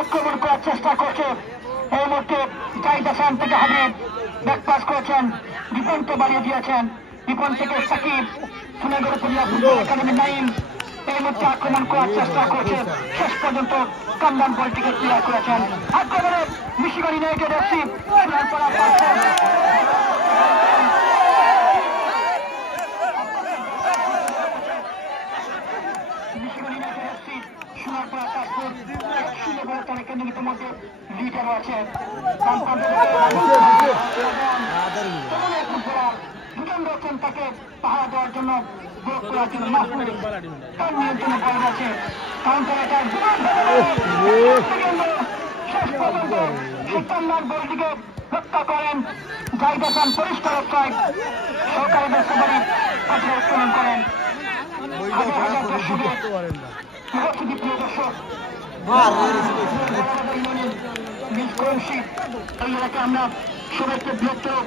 আক্রমণ করার চেষ্টা করছে। এই মুহূর্তে জাহিদ হাসান থেকে হাবিব ব্যাকপাস করেছেন, বিপনকে বাড়িয়ে দিয়েছেন। বিপন থেকে সাকিব, সোনাগড় উপজেলা ফুটবল একাডেমি নাইম এই মুহূর্তে আক্রমণ করার চেষ্টা করছে। শেষ পর্যন্ত কামরান বলটিকে ক্লিয়ার করেছেন। আক্রমণে মিশিগান ইউনাইটেড এফসি তাকে পাহারা দেওয়ার জন্য তার নিয়ন্ত্রণে বল গেছে। কাউন্টার অ্যাটাক শেষ পর্যন্ত সুলতানদার বলটিকে রক্ষা করেন জাহিদ হাসান। পরিষ্কার অফসাইড, সহকারী ব্যবসায়ী পথে উত্তোলন করেন। হাজার হাজার দর্শকের উপস্থিতি প্রিয় দর্শক, আমরা সবাইকে বৃহত্তর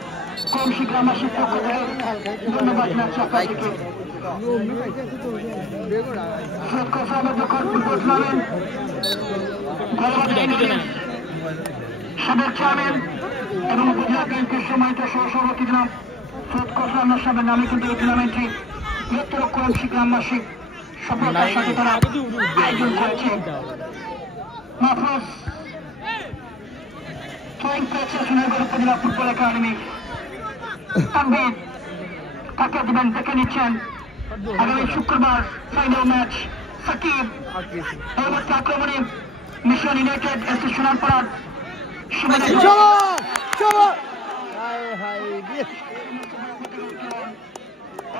কৌশিক গ্রামবাসীর পক্ষ থেকে ধন্যবাদ জানাচ্ছি আপনাদেরকে। যখন ফুটবল টুর্নামেন্ট সাবেক চেয়ারম্যান এবং উপজেলা বিএনপির সম্মানিত সহসভাপতি জনাব সৈয়দ খসরু আহমদ সাহেবের নামে কিন্তু এই টুর্নামেন্টটি বৃহত্তর কৌশিক গ্রামবাসী সফলতার সাথে তারা আয়োজন করেছে। মাহফুজ থ্রোয়িং করেছে সোনাগড় উপজেলা ফুটবল একাডেমি। তানভীর কাকে দিবেন দেখে নিচ্ছেন। আগামী শুক্রবার ফাইনাল ম্যাচ। সাকিব এই মুহূর্তে আক্রমণে মিশন ইউনাইটেড এসি সোনারপাড়া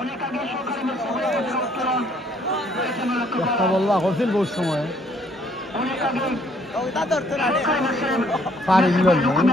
অনেক আগে সরকারি অনেক আগে